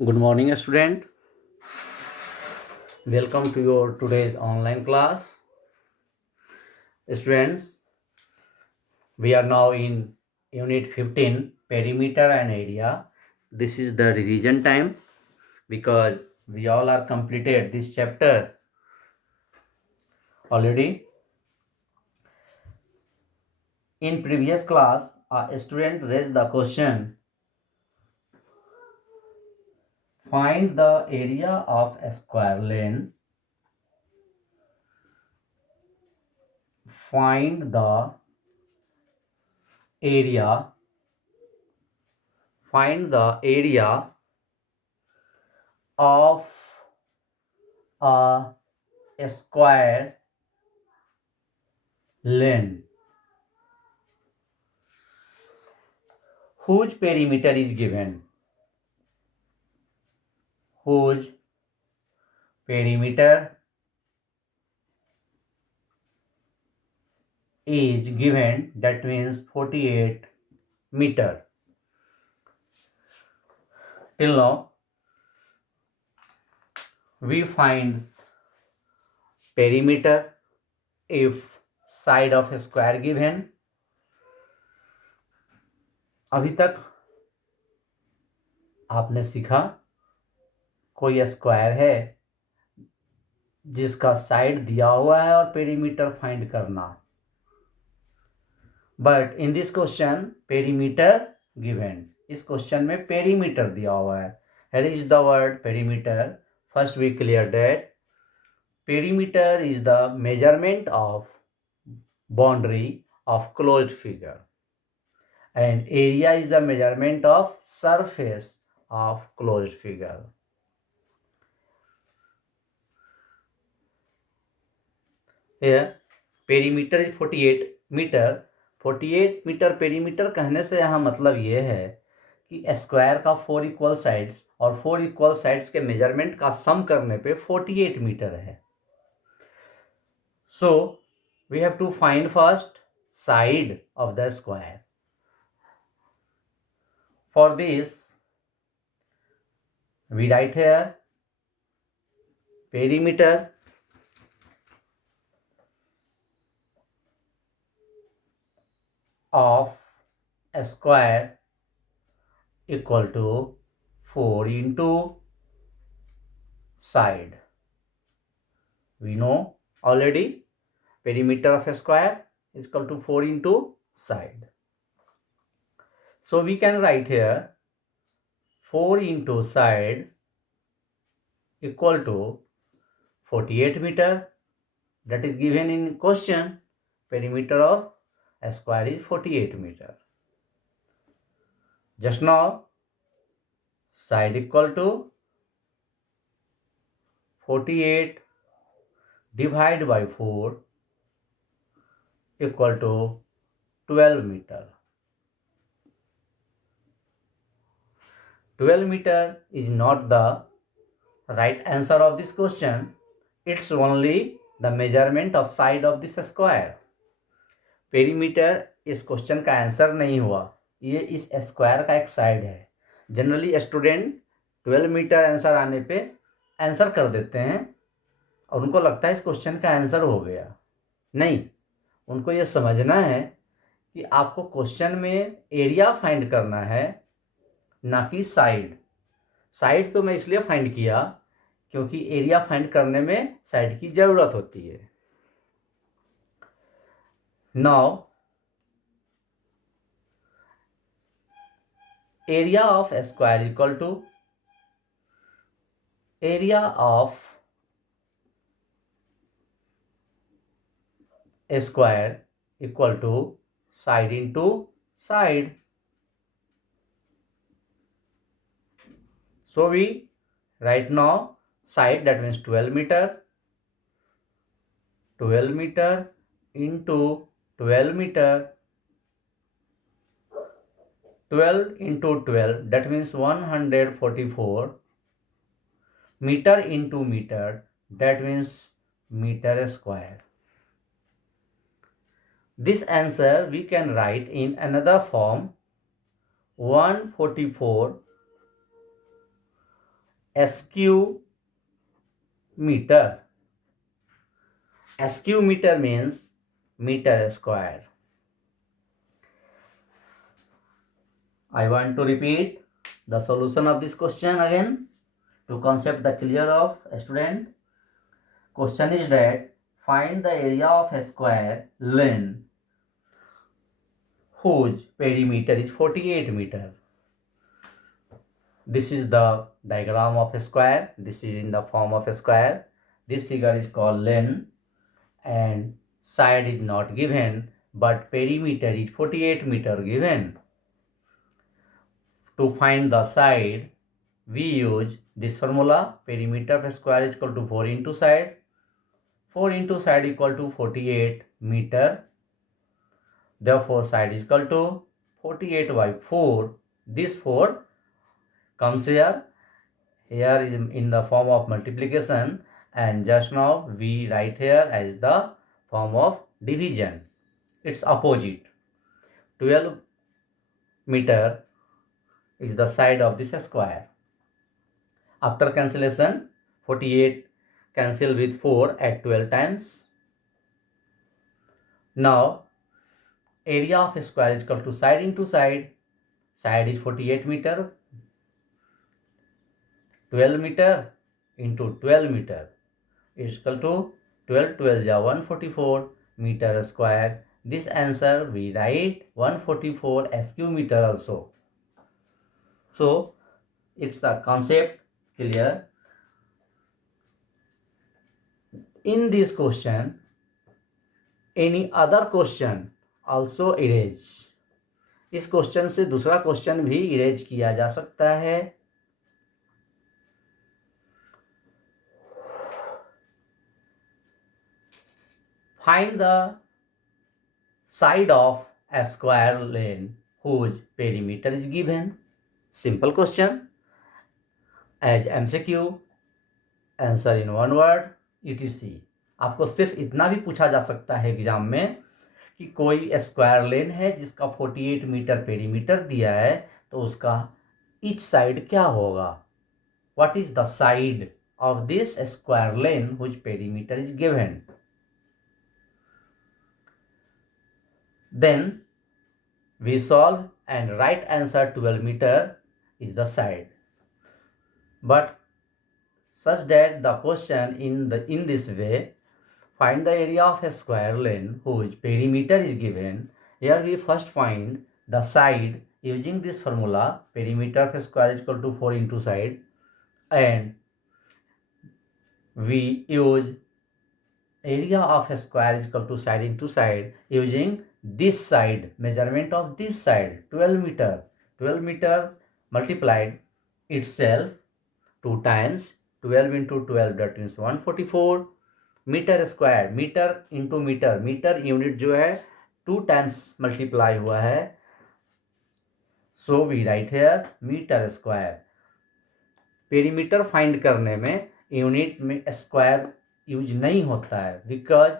Good morning, student. Welcome to your today's online class. Students, we are now in Unit 15, Perimeter and Area. This is the revision time because we all are completed this chapter already. In previous class, a student raised the question, find the area of a square lane. Find the area. Find the area of a square lane whose perimeter is given. Whose perimeter is given, that means 48 meter. Till now we find perimeter if side of a square given. अभी तक आपने सीखा कोई square है जिसका side दिया हुआ है और पेरीमीटर फाइंड करना. But in this question perimeter given. इस क्वेश्चन में पेरीमीटर दिया हुआ है. Here is the word perimeter. First we clear that perimeter is the measurement of boundary of closed figure and area is the measurement of surface of closed figure. Here perimeter is 48 meter. 48 metre perimeter कहने से यहाँ मतलब ये है कि square का 4 equal sides और 4 equal sides के मेजरमेंट का सम करने पे 48 मीटर है. So we have to find first side of the square. For this we write here perimeter of a square equal to 4 into side. We know already perimeter of a square is equal to 4 into side. So we can write here 4 into side equal to 48 meter. That is given in question. Perimeter of a square is 48 meter. Just now side equal to 48 divided by 4 equal to 12 meter. 12 meter is not the right answer of this question. It's only the measurement of side of this square. Perimeter इस question का answer नहीं हुआ. ये इस square का एक side है. Generally student 12 metre answer आने पे आंसर कर देते हैं और उनको लगता है इस क्वेश्चन का आंसर हो गया. नहीं, उनको ये समझना है कि आपको क्वेश्चन में एरिया फाइंड करना है, ना कि साइड. साइड तो मैं इसलिए फाइंड किया क्योंकि एरिया फाइंड करने में साइड की ज़रूरत होती है. Now area of a square equal to area of a square equal to side into side. So we write now side, that means 12 meter. 12 meter into 12 meter. 12 into 12, that means 144 meter into meter, that means meter square. This answer we can write in another form. 144 SQ meter. SQ meter means meter square. I want to repeat the solution of this question again to concept the clear of a student. Question is that find the area of a square lane whose perimeter is 48 meter. This is the diagram of a square. This is in the form of a square. This figure is called lane and side is not given, but perimeter is 48 meter given. To find the side, we use this formula. Perimeter of a square is equal to 4 into side. 4 into side equal to 48 meter. Therefore, side is equal to 48 by 4. This 4 comes here. Here is in the form of multiplication, and just now we write here as the form of division. It's opposite. 12 meter is the side of this square. After cancellation, 48 cancel with 4 at 12 times. Now, area of a square is equal to side into side. Side is 48 meter. 12 meter into 12 meter is equal to 12 12 is 144 meter square. This answer we write 144 SQ meter also. So it's the concept clear. In this question, any other question also erase. इस question से दूसरा question भी erase किया जा सकता है. Find the side of a square lane whose perimeter is given. Simple question. As MCQ, answer in one word, etc. आपको सिर्फ इतना भी पूछा जा सकता है एग्जाम में कि कोई स्क्वायर लेन है जिसका 48 मीटर पेरीमीटर दिया है, तो उसका ईच साइड क्या होगा. What is the side of this square lane which perimeter is given. Then we solve and right answer 12 meter is the side. But such that the question in this way, find the area of a square lane whose perimeter is given. Here we first find the side using this formula. Perimeter of a square is equal to 4 into side, and we use area of a square is equal to side into side using this side, measurement of this side 12 meter. 12 meter multiplied itself 2 times. 12 into 12 that means 144 metre square. Metre into metre, metre unit जो है 2 times multiply हुआ है. So we write here metre square. Perimeter find करने में unit में square use नहीं होता है, because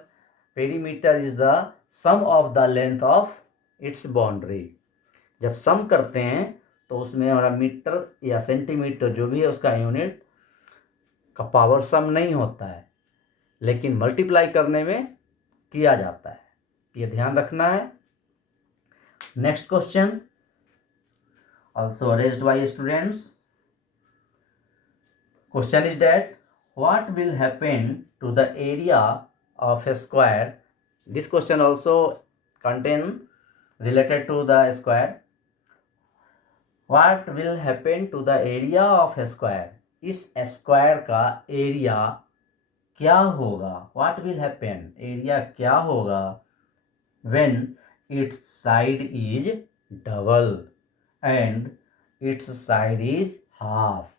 perimeter is the sum of the length of its boundary. जब सम करते हैं तो उसमें हमारा मीटर या सेंटीमीटर जो भी है उसका यूनिट का पावर सम नहीं होता है, लेकिन मल्टीप्लाई करने में किया जाता है. ये ध्यान रखना है. Next question also raised by students. Question is that what will happen to the area of a square. This question also contain related to the square. What will happen to the area of a square. इस square का area क्या होगा. What will happen, area क्या होगा when its side is double and its side is half.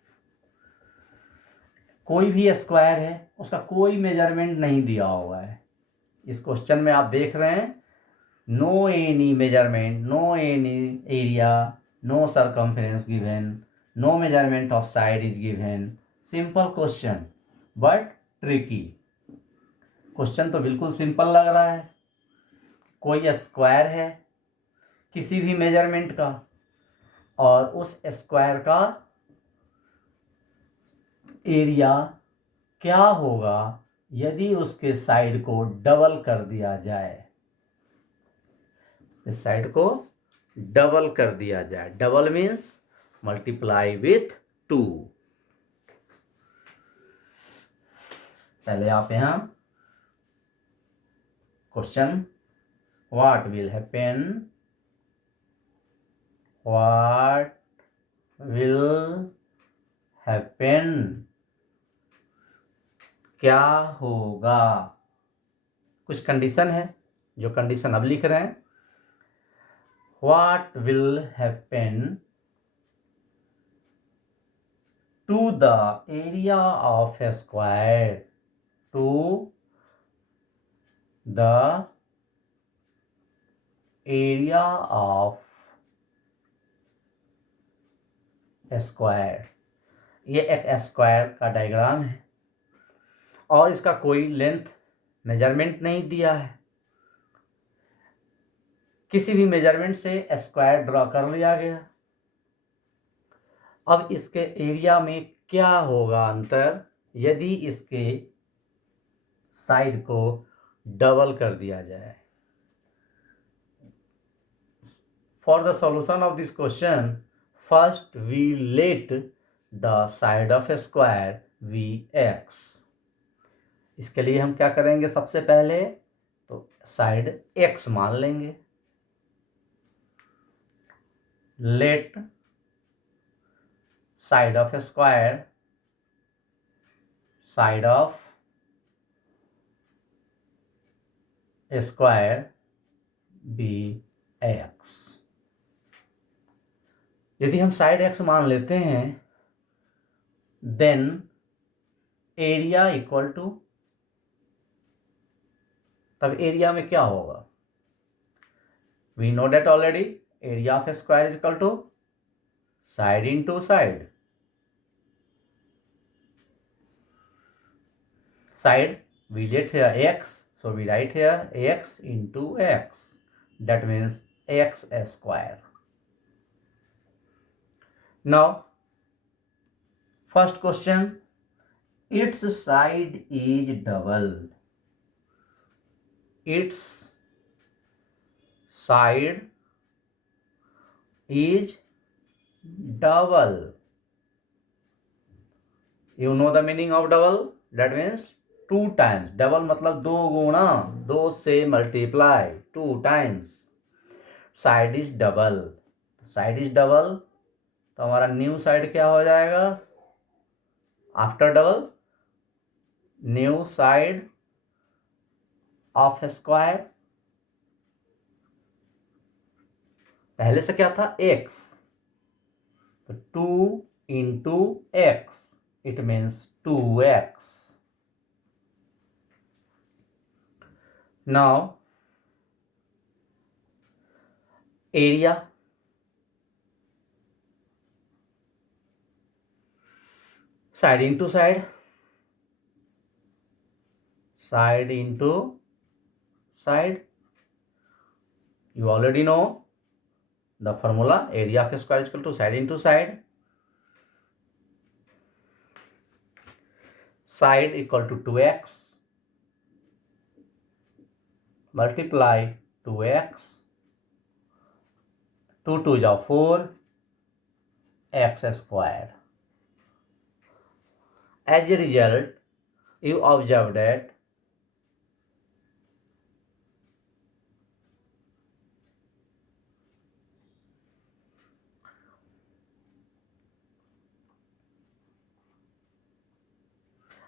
कोई भी square है, उसका कोई मेजरमेंट नहीं दिया हुआ है. इस क्वेश्चन में आप देख रहे हैं no any measurement, no any area, no circumference given, no measurement of side is given. Simple question but tricky. Question तो बिल्कुल सिंपल लग रहा है. कोई स्क्वायर है किसी भी मेजरमेंट का और उस स्क्वायर का एरिया क्या होगा यदि उसके साइड को डबल कर दिया जाए, उसके साइड को डबल कर दिया जाए। Double means multiply with 2। पहले आप यहां question, what will happen, what will happen, क्या होगा। कुछ कंडीशन है, जो कंडीशन अब लिख रहे हैं। What will happen to the area of a square, to the area of a square. ये एक स्क्वायर का डायग्राम है और इसका कोई लेंथ मेजरमेंट नहीं दिया है। किसी भी मेजरमेंट से स्क्वायर ड्रॉ कर लिया गया। अब इसके एरिया में क्या होगा अंतर यदि इसके साइड को डबल कर दिया जाए। For the solution of this question, first we let the side of a square we X. इसके लिए हम क्या करेंगे, सबसे पहले तो साइड एक्स मान लेंगे। Let side of a square, side of a square be X. यदि हम साइड एक्स मान लेते हैं, देन एरिया इक्वल टू, तब एरिया में क्या होगा, we know that already, area of a square is equal to side into side. Side, we let here x, so we write here x into x. That means x square. Now, first question, its side is double. Its side is double. You know the meaning of double? That means 2 times। Double मतलब 2 गुना, 2 से multiply, 2 times. Side is double, side is double तो हमारा new side क्या हो जाएगा, after double, new side of square. पहले से क्या था, x, तो 2 into x, it means 2x। Now, area, side into side, side into side. You already know the formula, area of a square is equal to side into side. Side equal to 2x multiply 2x, 2 2 is 4, x square. As a result, you observe that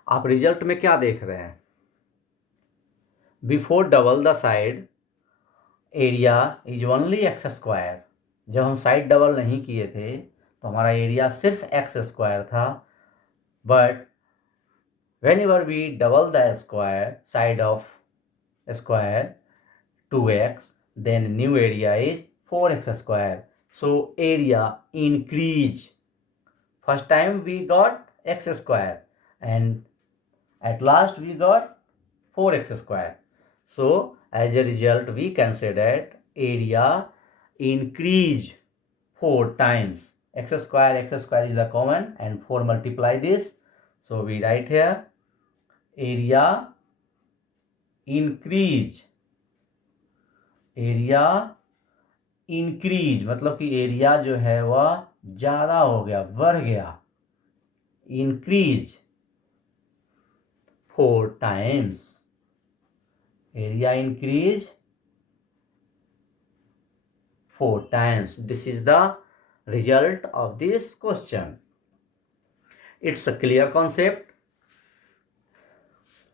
आप result में क्या देख रहे हैं, before double the side area is only x square. जब हम side double नहीं किए थे तो हमारा एरिया सिर्फ एक्स स्क्वायर था, but whenever we double the square side of square 2x, then new area is 4x square, so area increase. First time we got x square and at last we got 4x square, so as a result we can say that area increase 4 times. X square is a common and 4 multiply this, So we write here area increase. Area increase मतलब कि area जो है वह ज़्यादा हो गया, बढ़ गया. Increase 4 times. Area increase 4 times. This is the result of this question. It's a clear concept.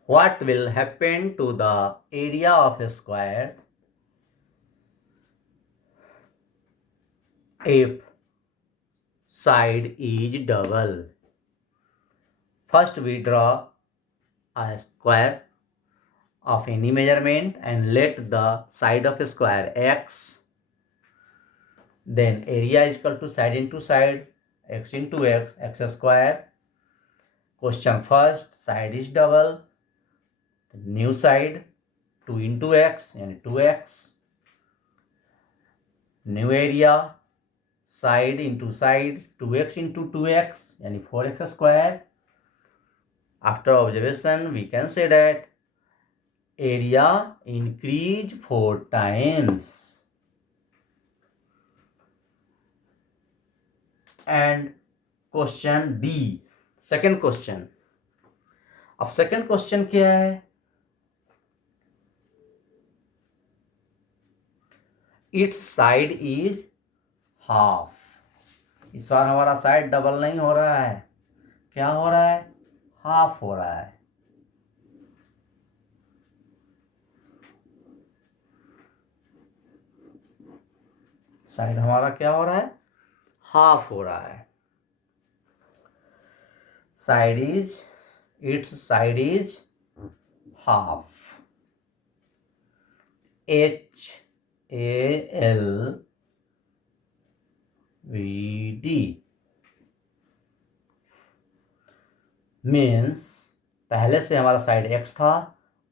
What will happen to the area of a square if side is double? First we draw a square of any measurement and let the side of a square x. Then area is equal to side into side, x into x square. Question first, side is double. New side 2 into x and 2x. New area side into side 2x into 2x and 4x square. After observation we can say that area increase 4 times. And question B, second question. अब second question क्या है? It's side is half. इस बार हमारा side double नहीं हो रहा है, क्या हो रहा है? हाफ हो रहा है. साइड हमारा क्या हो रहा है? हाफ हो रहा है. Side is, it's side is half. HALVD means पहले से हमारा साइड x था,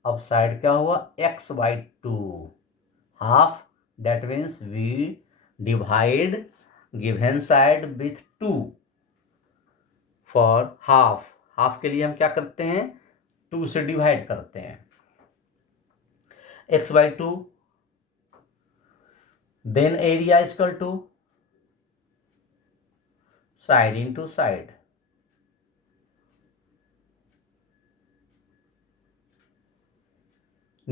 अब साइड क्या हुआ? x/2. Half, that means we divide given side with 2 for half. Half के लिए हम क्या करते हैं? 2 से डिवाइड करते हैं. x/2. Then area is equal to side into side.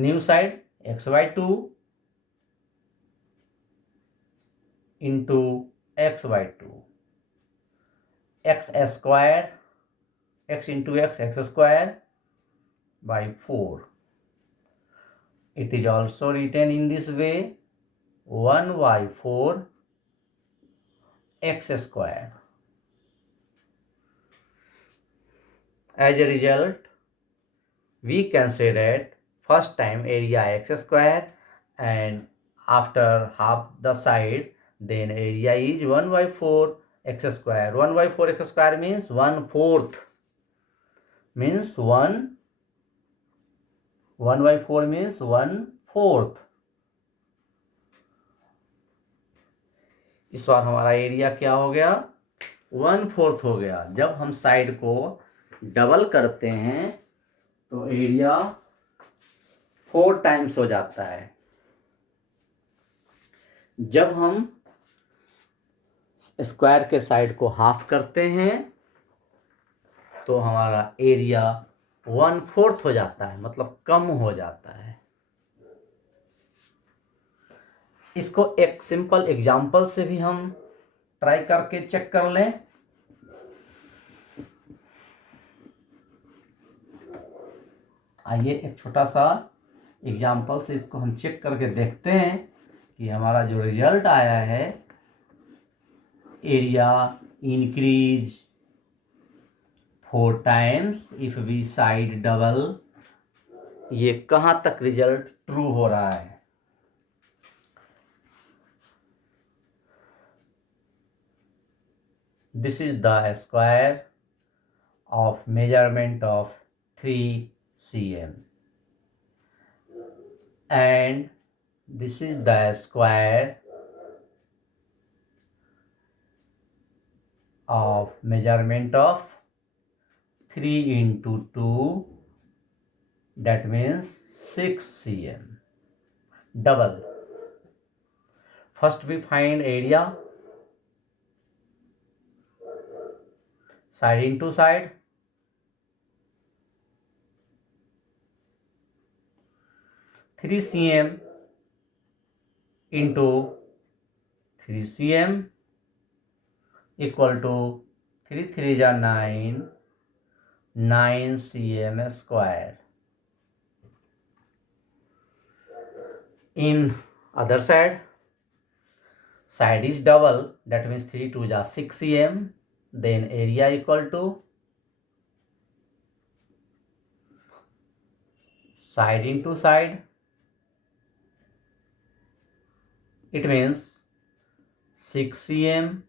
New side x/2 into x/2. X square, x into x square by 4. It is also written in this way 1/4 x square. As a result, we can say that first time area x square and after half the side, then area is 1/4 x square. 1/4 x square means 1/4. Means 1/4 means 1/4. इस बार हमारा area क्या हो गया? 1/4 हो गया. जब हम side को डबल करते हैं तो एरिया 4 टाइम्स हो जाता है. जब हम स्क्वायर के साइड को हाफ करते हैं तो हमारा एरिया 1/4 हो जाता है, मतलब कम हो जाता है. इसको एक सिंपल एग्जाम्पल से भी हम ट्राई करके चेक कर लें. आइए एक छोटा सा एग्जाम्पल से इसको हम चेक करके देखते हैं कि हमारा जो रिजल्ट आया है area increase 4 times if we side double, ये कहाँ तक रिजल्ट ट्रू हो रहा है. This is the square of measurement of 3 cm and this is the square of measurement of 3 into 2, that means 6 cm. Double. First we find area, side into side. 3 cm into 3 cm equal to 3 3 is 9, 9 cm square. In other side is double, that means 3 2 is 6 cm. Then area equal to side into side. It means 6 cm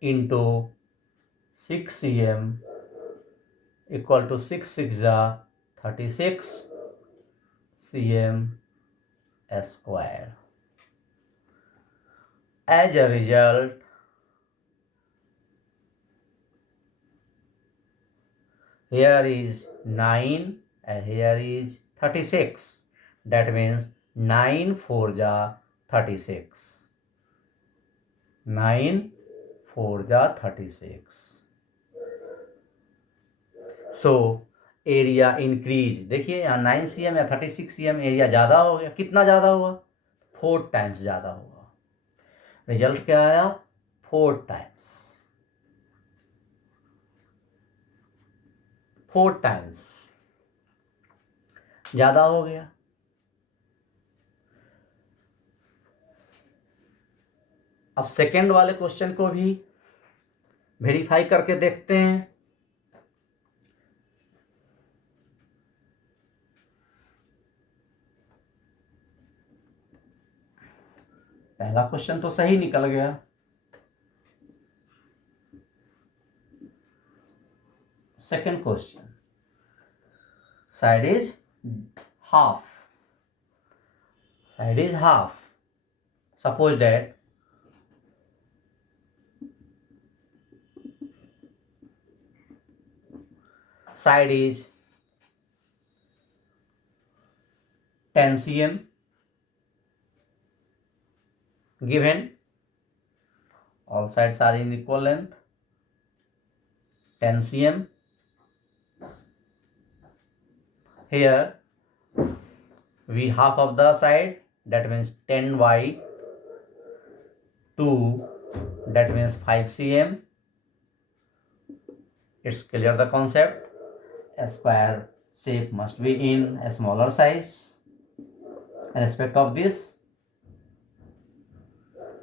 into 6 cm equal to 6 6 is 36 cm square. As a result, here is 9 and here is 36. That means 9 4 is 36. 9 4 is 36. So area increase. देखिए यहाँ 9 cm या 36 cm area ज़्यादा हो गया. कितना ज़्यादा हुआ? 4 times ज़्यादा हुआ. रिजल्ट क्या आया? 4 टाइम्स. 4 टाइम्स ज़्यादा हो गया. अब सेकेंड वाले क्वेश्चन को भी वेरीफाई करके देखते हैं. पहला क्वेश्चन तो सही निकल गया. Second question, side is half. Side is half. Suppose that side is 10 cm given. All sides are in equal length. 10 cm. Here we half of the side, that means 10 by 2, that means 5 cm. It's clear the concept. A square shape must be in a smaller size. In respect of this,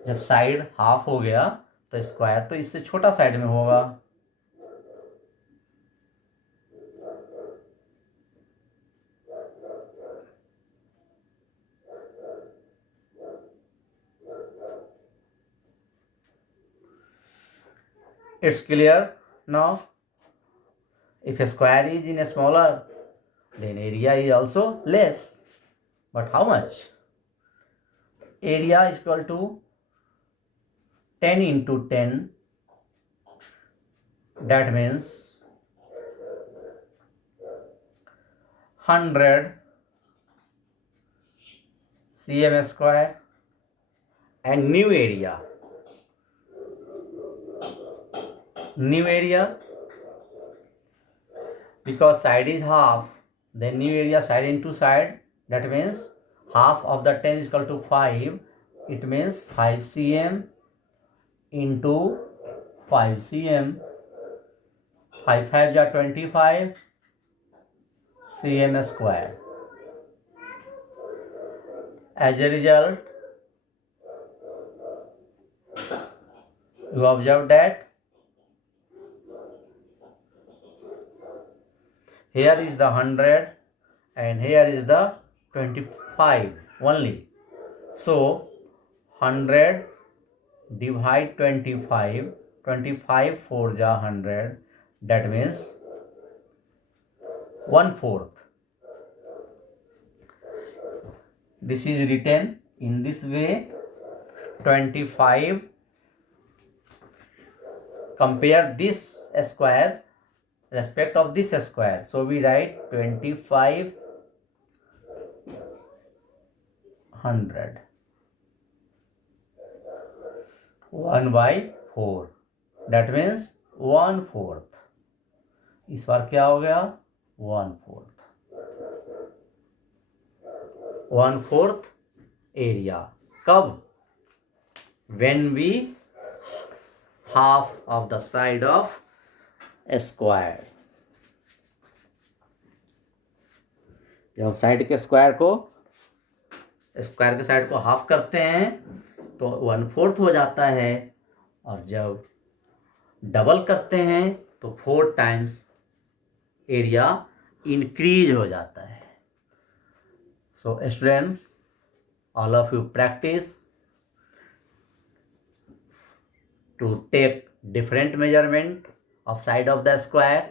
जब side half हो गया तो square तो इससे छोटा side में होगा. It's clear now. If a square is in a smaller, then area is also less. But how much? Area is equal to 10 into 10. That means 100 cm square. And new area, because side is half, then new area side into side, that means half of the 10 is equal to 5. It means 5 cm into 5 cm. 5 5 is 25 cm square. As a result, you observe that here is the 100 and here is the 25 only. So 100 divide 25, 25 4 is 100, that means 1/4. This is written in this way: 25 compare this square respect of this square. So we write 2500 1/4, that means 1/4. इस बार क्या हो गया 1/4 area. कब? when we half of the side of a square. जब side के square के side को half करते हैं तो 1/4 हो जाता है, और जब डबल करते हैं तो 4 टाइम्स एरिया इंक्रीज हो जाता है. So students, all of you practice to take different measurement of side of the square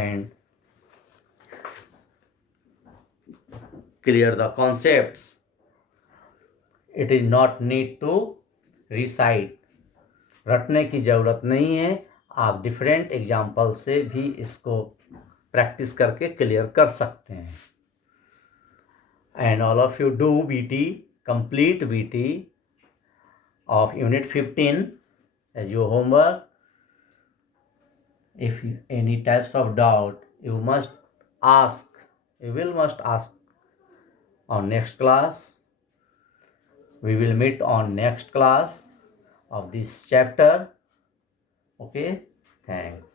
and clear the concepts. It is not need to recite. रटने की ज़रूरत नहीं है, आप डिफरेंट एग्जाम्पल से भी इसको प्रैक्टिस करके क्लियर कर सकते हैं. And all of you do BT, complete BT of unit 15 as your homework. If any types of doubt, you must ask on next class. We will meet on next class of this chapter. Okay, thanks.